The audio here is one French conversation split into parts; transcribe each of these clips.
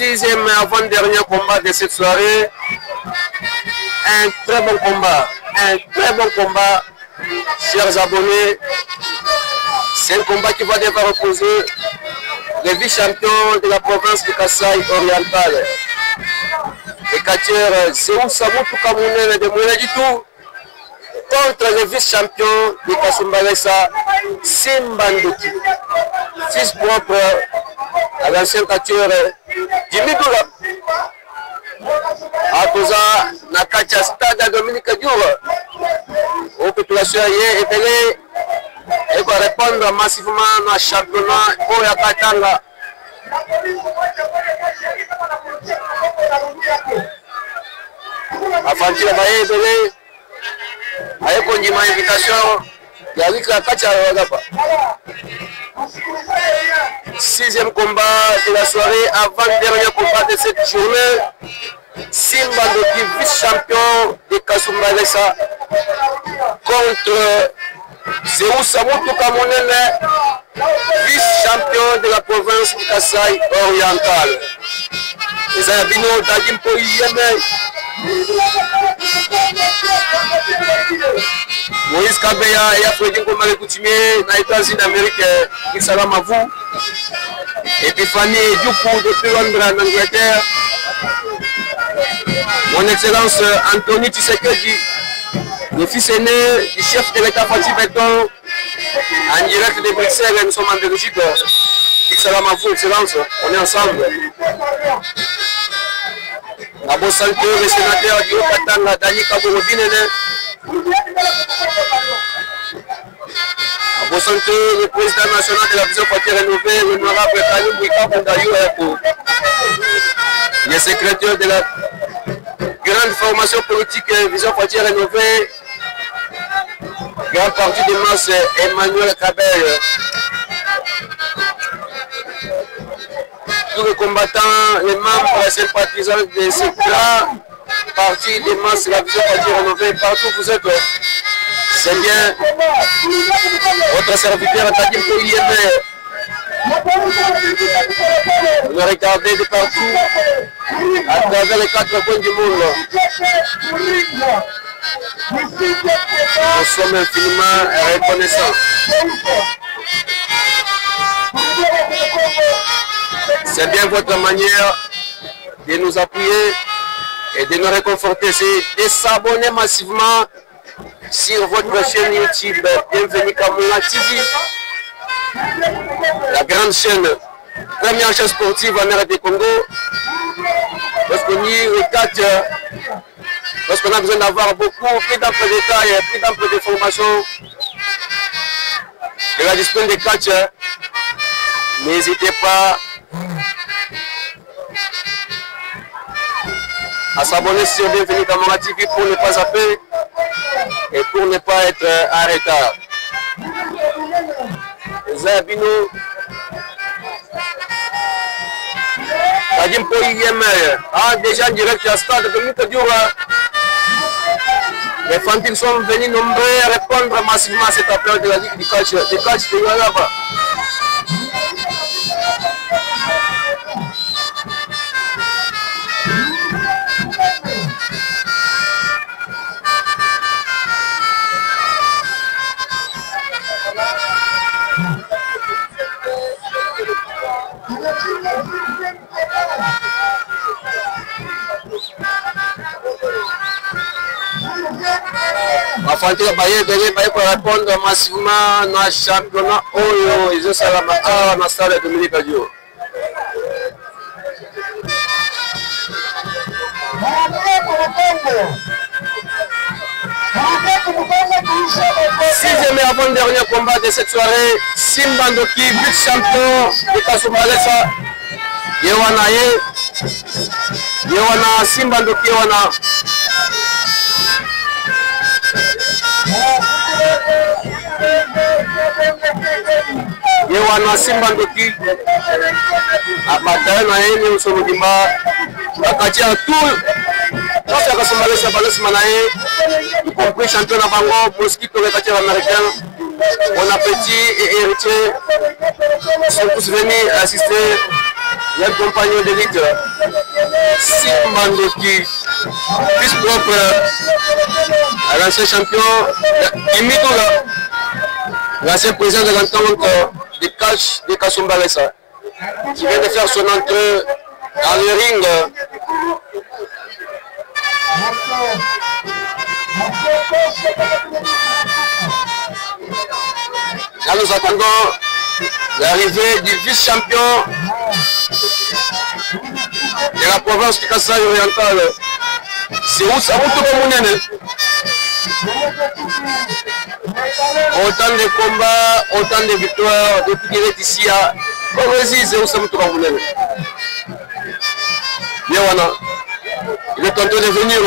Sixième avant-dernier combat de cette soirée. Un très bon combat. Un très bon combat, chers abonnés. C'est un combat qui va devoir opposer le vice-champion de la province de Kasaï oriental. Le catcheur Zéou Samoutou Kamounene de Mouladitou contre le vice-champion de Kasumbalesa Simbandoki. Fils propre à l'ancien catcheur Jimmy Doula. A cause na kacha stade Dominique Dioura. Au population hier est et va répondre massivement dans le championnat au Yakatanga. Avant de aller avec une invitation, il y a eu la kacha. Sixième combat de la soirée, avant-dernier combat de cette journée. Simbandoki, vice-champion de Kasumbalesa contre Zéou Samoutou Kamounene, vice-champion de la province de Kasaï oriental. Les Ayabino Dagimpo Yeme, Moïse Kabeya et Afrodin Komare Koutimier, dans les États-Unis d'Amérique, qui salam à vous. Epiphanie Dioufou depuis Londres en Angleterre. Mon Excellence Anthony Tshisekedi, le fils aîné du chef de l'État Fatih Beton, en direct de Bruxelles, nous sommes en Belgique. Salam à vous, Excellence, on est ensemble. La bonne santé, le sénateur du Haut-Katanga, Dani Kaborobinene. La bonne santé, le président national de la vision Fatih rénovée, l'honorable Kalim Bouika Bondayou Eko. Le secrétaire de la grande formation politique Vision Fatih rénovée, grand parti de masse Emmanuel Kabel. Tous les combattants, les membres, les sympathisants de ce grand parti de masse la Vision Fatih rénovée, partout où vous êtes, c'est bien votre serviteur Tadim Kouyeme. Vous le regardez de partout, à travers les quatre coins du monde. Nous sommes infiniment reconnaissants. C'est bien votre manière de nous appuyer et de nous réconforter. C'est de s'abonner massivement sur votre chaîne YouTube. Bienvenue Kamoula TV. La grande chaîne, première chaîne sportive en RD Congo. Lorsqu'on y regarde, lorsqu'on a besoin d'avoir beaucoup, plus d'amples détails, plus d'amples d'informations de la discipline de catch, n'hésitez pas à s'abonner sur Bienvenue Kamoula TV pour ne pas zapper et pour ne pas être en retard. Zabino Kajimpo Yeme, déjà en direct à Stade Dominique Dioura. Les Fantines sont venus nombreux à répondre massivement à cet appel de la Ligue du catch de Yalaba. Afantile Baye pour répondre massivement dans le championnat Oyo, ils ont salama à la salle de Dominique Adio. Sixième et avant-dernier combat de cette soirée, Simbandoki, vice-champion de Kasumbalesa. Yewana Simbandoki Yewana. Yewana Simbandoki abataye na yeye usomudimba akati à tout ça Kasumbalesa balesima na yeye y compris champion na bango Mosquito le catcheur américain. Bon appétit et héritier sont tous venus assister le compagnon d'élite, Simbandoki, fils propre à l'ancien champion Imitoula, l'ancien président de l'entente de catch de Kasumbalesa, qui vient de faire son entrée dans le ring. Là, nous attendons l'arrivée du vice-champion de la province du Kasaï oriental. C'est où ça vous tourne. Autant de combats, autant de victoires depuis qu'il est ici à Korosi, c'est où ça vous tourne. Yawana, il est en train de venir.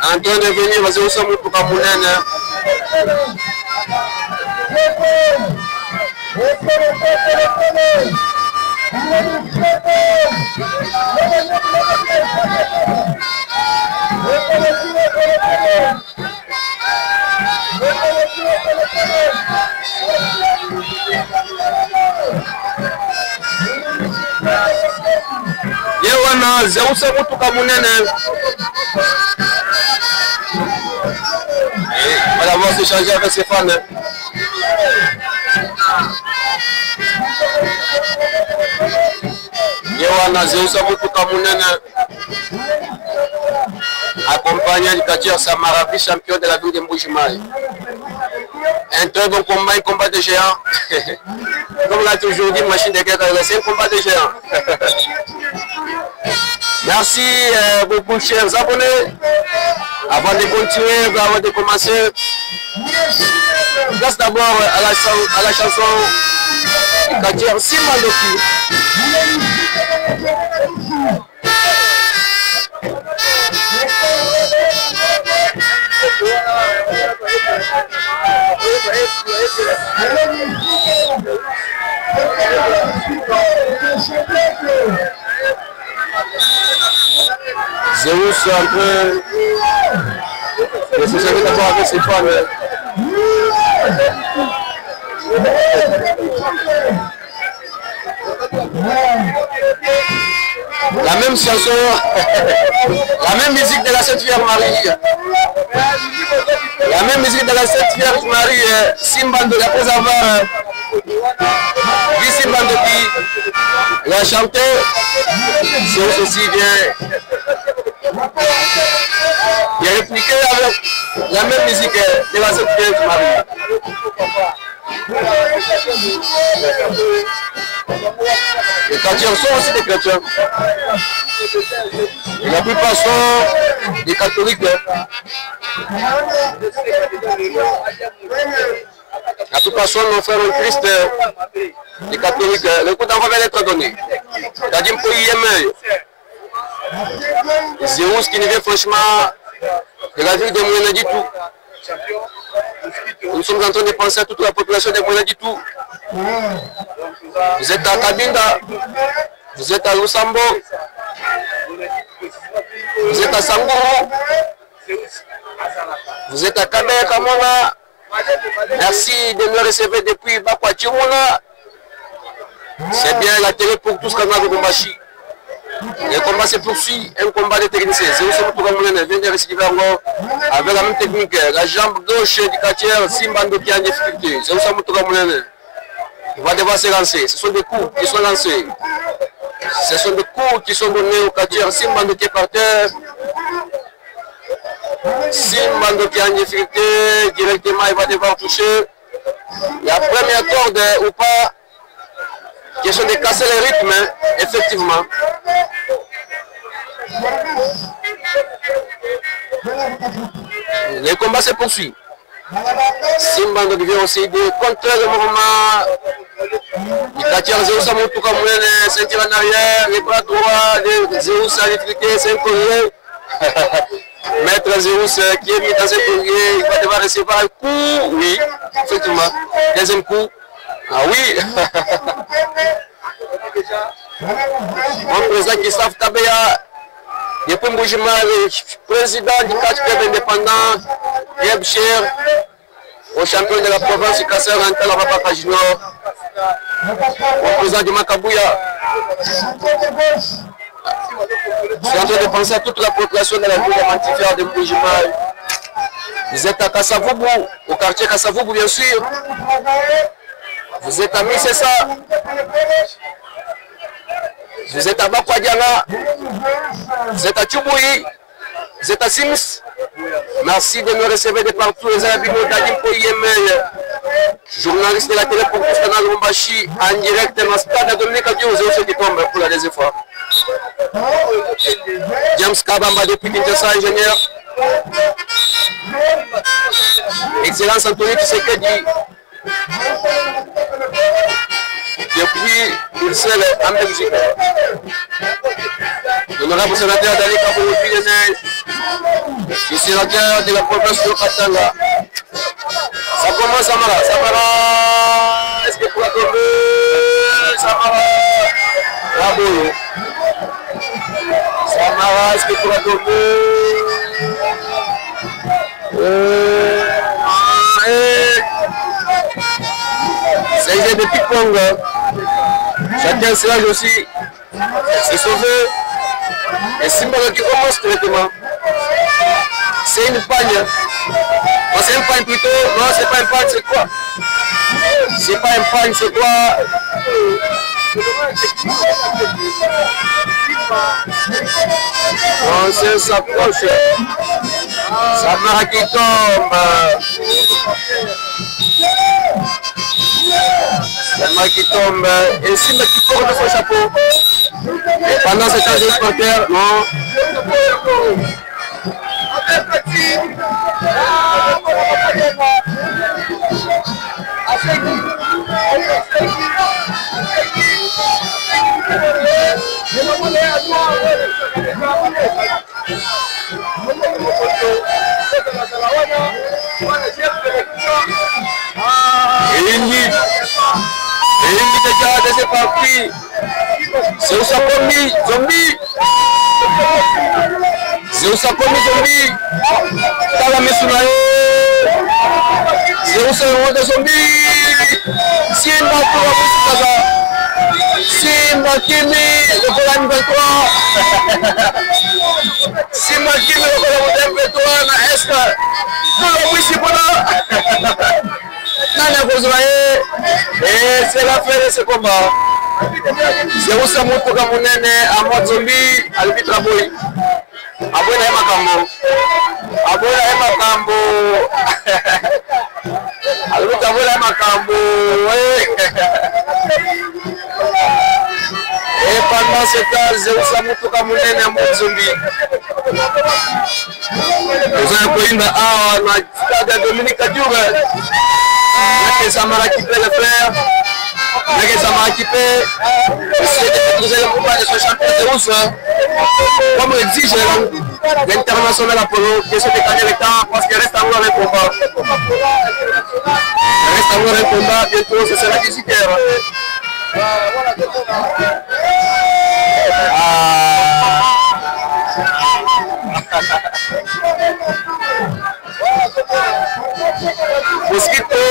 En train de venir, parce que nous sommes pour Kamounène. Yewana, c'est où ça pour Kamounène. On va d'abord s'échanger avec ses fans. Yewana Zeusa Mutuka Munene, accompagné du catcheur Samarabi, champion de la ville de Mboujimaï. Un très bon combat, un combat de géants. Comme on a toujours dit, machine de guerre, c'est un combat de géants. Merci beaucoup, chers abonnés. Avant de continuer, avant de commencer, place d'abord à la chanson du catcheur Simbandoki. Zeus un peu de se servir d'abord avec ses femmes. La même chanson, la même musique de la Sainte Vierge Marie. La même musique de la Sainte Vierge Marie, Simbandoki, après avoir dit Simbandoki, il a chanté, Zeus aussi vient. Il a répliqué avec la même musique de la Sainte Vierge Marie. Les chrétiens sont aussi des chrétiens. Et la plupart sont des catholiques. La plupart sont nos frères en Christ, des catholiques. Le coup d'envoi va être donné. C'est-à-dire pour y aimer. Zeus qui ne vient franchement de la ville de Mouyana du tout. Nous sommes en train de penser à toute la population de Mouyana du tout. Vous êtes à Kabinda, vous êtes à Lusambo, vous êtes à Sangourou, vous êtes à Kabe Kamona. Merci de me recevoir depuis Bakwachimona. C'est bien la télé pour tous les canaux de Bombashi. Le combat se poursuit, un combat de techniciens. C'est aussi pour vient de recevoir avec la même technique. La jambe gauche du catcheur Simbandoki en difficulté. C'est aussi pour il va devoir se lancer. Ce sont des coups qui sont lancés. Ce sont des coups qui sont donnés au catcheur Simbandoki par terre. Simbandoki en difficulté, directement il va devoir toucher. La première corde ou pas. Question de casser le rythme, effectivement. Le combat se poursuit. Simbandoki vient aussi de contrer le mouvement. Il catcheur Zeus Mutuka Munene, ceinture en arrière, les bras droits de Zeus à difficulté, c'est un collier. Maître Zeus qui est mis dans un collier, il va devoir recevoir un coup. Oui, effectivement. Deuxième coup. Ah oui. Mon président Christophe Tabeya, depuis Mboujima, le président du catch club indépendant, Yeb Cher, au champion de la province du Kassai oriental, Rapapa Junior, opposant du Makabouya. Je suis en train de penser à toute la population de la ville de Mantifère de Mbujimaï. Vous êtes à Kassavoubou, au quartier Kassavoubou bien sûr. Vous êtes à Missessa. Vous êtes à Bakwadiana. Vous êtes à Tchouboui. Vous êtes à Sims. Merci de nous recevoir de partout. Les amis de Dadim Koyemel, journaliste de la télé pour Canal Lombashi, en direct dans le stade de Dominique Adio, aux autres qui tombent pour la deuxième fois. James Kabamba depuis Kinshasa, ingénieur. Excellence Anthony Tshisekedi. Depuis Bruxelles, en Belgique. L'honorable sénateur Dali Kaboulopi, le sénateur de la province de Katanga. Ça commence, Samara. Samara, est-ce que pour la tomber? Samara, bravo. Samara, est-ce que pour la tomber? C'est des ping-pong. Chacun s'élage aussi. C'est sauvé. Et Simba qui commence directement. C'est une pagne. Non, c'est une pagne plutôt. Non, c'est pas une pagne, c'est quoi? C'est pas une pagne, c'est quoi? Non, c'est sa poche. Samara qui tombe. Samara qui tombe. Et Simba qui porte son chapeau. Et pendant ce temps, je supporter, non. Et déjà, c'est parti. C'est où ça commis, zombie. C'est où ça commis, zombie. T'as la messoulaye. C'est où ça le zombie. Simba pour la Moussikaza. Simba Kimi, le Kolan 23. Simba Kimi, le Kolan 23, na Est. Pour la Moussikaza. Nana Bozoye. Et c'est la fin de ce combat. C'est où ça monte pour Kamounene, à Mozombi, à l'Vitraboui. Abona Makambo. Abona Makambo. Alors, Abona Makambo. Et pendant ce temps, c'est où ça monte pour Kamounene, à Mozombi. Nous avons eu un stade de Dominique Adio. Les Samara qui peut le faire. Les Samara qui peut essayer de le combat de ce champion de Rousse. Comme exige l'international Apollo, qui se décale le temps parce qu'il reste encore un combat. Il reste encore un combat, bientôt ce sera 18h. Mosquito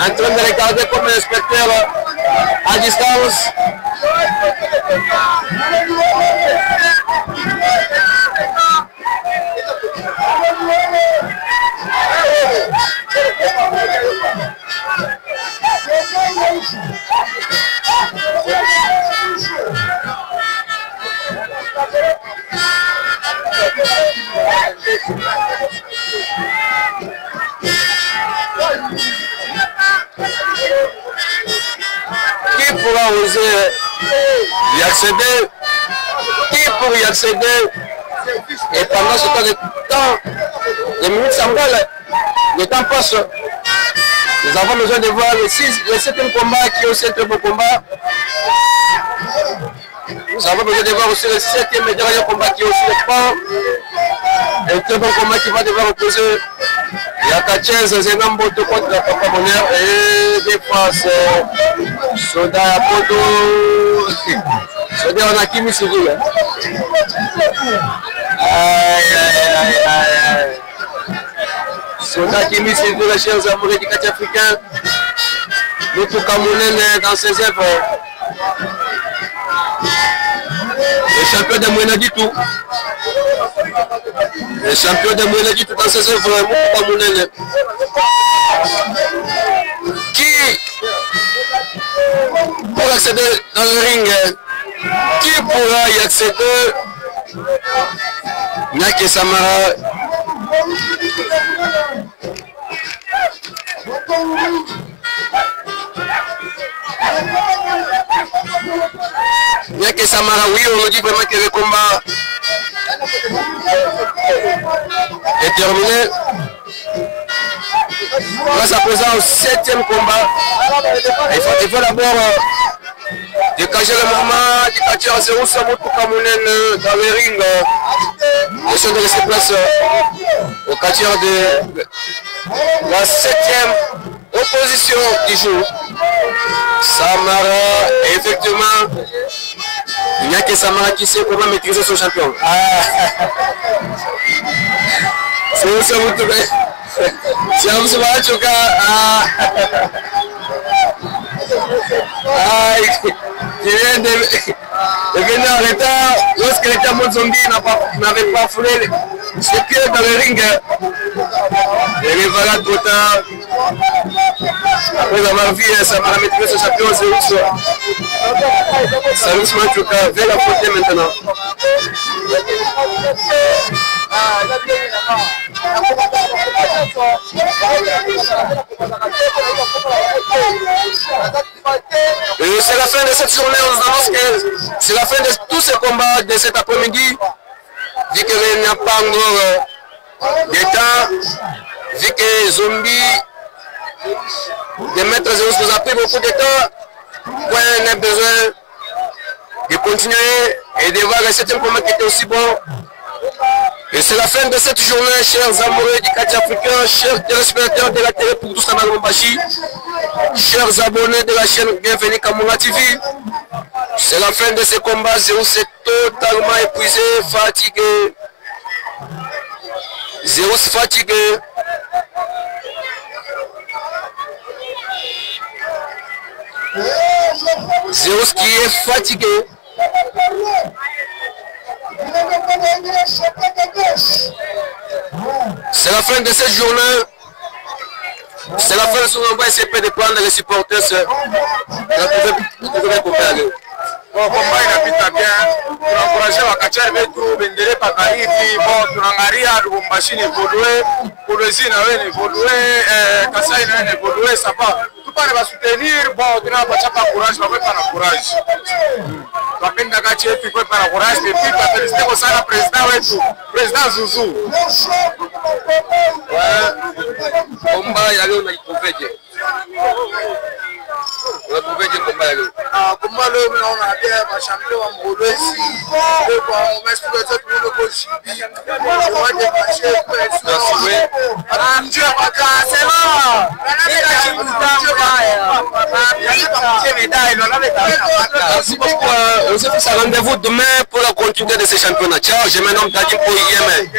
en train de regarder comme un spectateur à distance. Qui pourra oser y accéder? Qui pourra y accéder? Et pendant ce temps, les minutes s'envolent, le temps passe. Nous avons besoin de voir le 7e combat qui est aussi un très beau combat. Nous avons besoin de voir aussi le 7e et dernier combat qui est aussi le point. Un très bon combat qui va devoir opposer Yakachez Zenamboto contre la Papa Bonheur et des passes Soda Apodo. Soda on a Kimi Civil. Soda Kimi Civil, chers amoureux du catch africain. Moutouka Mounene dans ses œuvres. Le champion de Mouenaditou. Le champion de Mouenaditou dans ses œuvres. Moutouka Mounene. Qui, pour accéder dans le ring, qui pourra y accéder? Nyake Samara. Nyake Samara, oui, on nous dit vraiment que le combat est terminé. Grâce à présent au 7e combat, il faut d'abord dégager le mouvement du catcheur Zéro Moutouka Mounene dans le ring. Question de laisser place au catcheur de la 7e opposition du jour. Samara, effectivement, il n'y a que Samara qui sait comment maîtriser son champion. C'est où ça vous trouvez? C'est où ça va choquer? Il vient de venir en retard lorsque le Tamon Zombie n'avait pas foulé ses pieds dans le ring. Et le voilà trop tard. Après avoir vu Samara maîtriser son champion, c'est Salut Choka vers la faute maintenant. C'est la fin de cette journée, on se annonce que c'est la fin de tous ces combats de cet après-midi. Vu qu'il n'y a pas encore de temps, vu que Zombie, de Maître Zéros nous a pris beaucoup de temps, on a besoin de continuer et de voir le 7e combat qui était aussi bon. Et c'est la fin de cette journée, chers amoureux du catch africain, chers téléspectateurs de la télé pour tous Canal Lombashi, chers abonnés de la chaîne Bienvenue Kamuna TV. C'est la fin de ce combat. Zéro s'est totalement épuisé, fatigué. Zéro fatigué. Zéro qui est fatigué. C'est la fin de cette journée. C'est la fin de son combat. Essayer de prendre les supporters. Vous pouvez couper. Bon, combat inapita bien. Tunaencourager wakachari wetu bendele paka hivi. Bon, tunaangalia Lubumbashi ni evolue, Kolwezi na wewe ni evolue, Kasai na wewe ni evolue, ça va. Tupane ba soutenir, bon, tunawapatia pa courage, ba na courage. Wapenda kachi yetu kwa na courage, et puis pa féliciter kwa sana president wetu, president Zuzu. Combat ya leo unaikoveje? Unakoveje combat ya leo? Combat leo mnaona bien mashampion wa Mkolwezi. Kwa umesikia zote tuko kwa shibi. Waje pashe kwa ndio wakasema. Merci beaucoup. On se fixe un rendez-vous demain pour la continuité de ces championnats. Ciao, je me nomme Dadim pour Yémen.